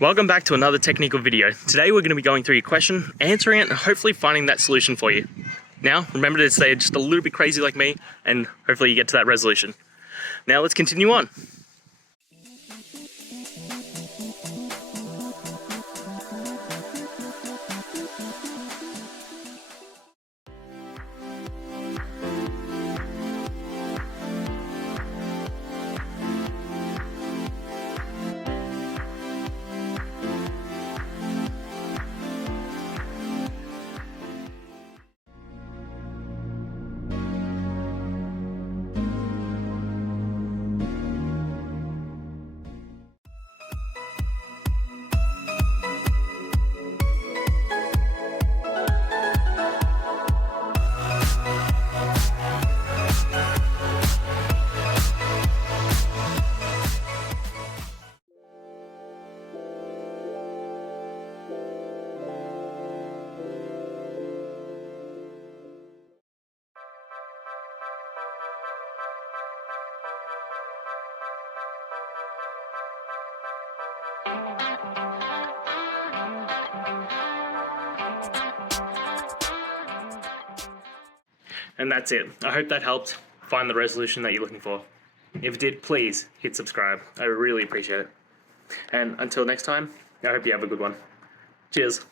Welcome back to another technical video. Today we're going to be going through your question, answering it, and hopefully finding that solution for you. Now, remember to stay just a little bit crazy like me, and hopefully you get to that resolution. Now let's continue on. And that's it. I hope that helped find the resolution that you're looking for. If it did, please hit subscribe. I really appreciate it. And until next time, I hope you have a good one. Cheers.